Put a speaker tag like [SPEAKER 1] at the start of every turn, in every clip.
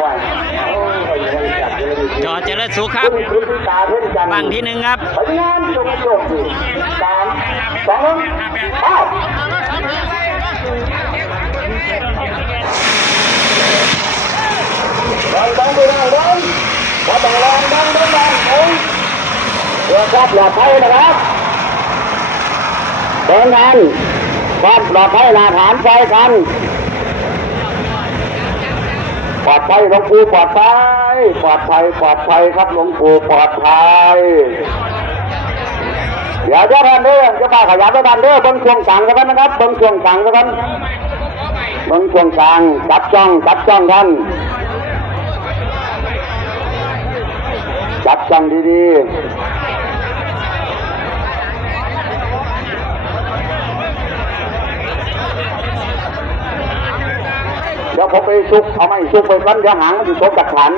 [SPEAKER 1] ว่าโอ้ยยังจับอยู่เลย
[SPEAKER 2] จอเจริญสุขครับ
[SPEAKER 1] คุณพิตาเพื่อนกัน
[SPEAKER 2] บังที่หนึ่งครับ
[SPEAKER 1] พยายามจงจงอยู่สามสองอ้าวดังดังไปดังดังว่าดังดังดังดังดังโอ้ยเรือครับปลอดภัยนะครับเดินกันความปลอดภัยนาฐานใจกัน ปลอดภัยหลวงปู่ปลอดภัยปลอดภัยปลอดภัยครับหลวงปู่ปลอดภัยอย่าจะทันเด้อจะป้าขยับไปทันเด้อเบิ้งช่วงกลางกันนะครับเบิ้งช่วงกลางกันเบิ้งช่วงกลางจับจ้องจับจ้องกันจับจ้องดีๆ เดี๋ยวผมไปซุกเอาไม่ซุกไปกันเดี๋ยวหางมันจะตกจากขัน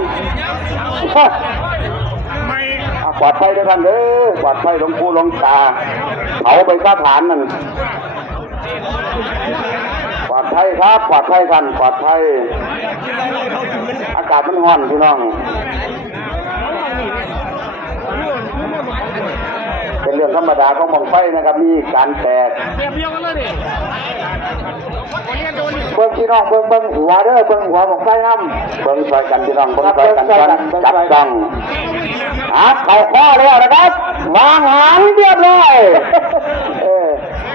[SPEAKER 1] ปลอดภัยด้วยท่านเด้อปลอดภัยหลวงปู่หลวงตาเขาไปข้าฐานนั่นปลอดภัยครับปลอดภัยท่านปลอดภัยอากาศมันร้อนพี่น้องเป็นเรื่องธรรมดาของหมองไฟนะครับมีการแตกเรียบิ่งกันเลยดิ พี่น้องเบิ่งเบิ่งหัวเด้อเบิ่งหัวหมองไฟน้ำเบิ่งซอยกันพี่น้องเบิ่งซอยกันกันจับจังอัดเข่าข้อแล้วนะครับวางหางเรียบร้อยเออ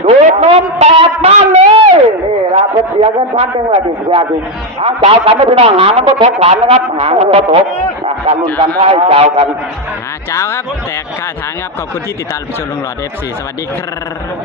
[SPEAKER 1] ดูดนมแตกบ้านเลยนี่ละเพื่อเสียเงินพันหนึ่งละดิเสียดิเอาเจ้ากันนะพี่น้องหางมันก็ทกฐานนะครับหางมันก็ทกอะการลุ้นกันได้เจ้ากัน
[SPEAKER 2] อ่าเจ้าครับแตกค่าฐานครับขอบคุณที่ติดตามรับชมลงหลอด FC สวัสดีครับ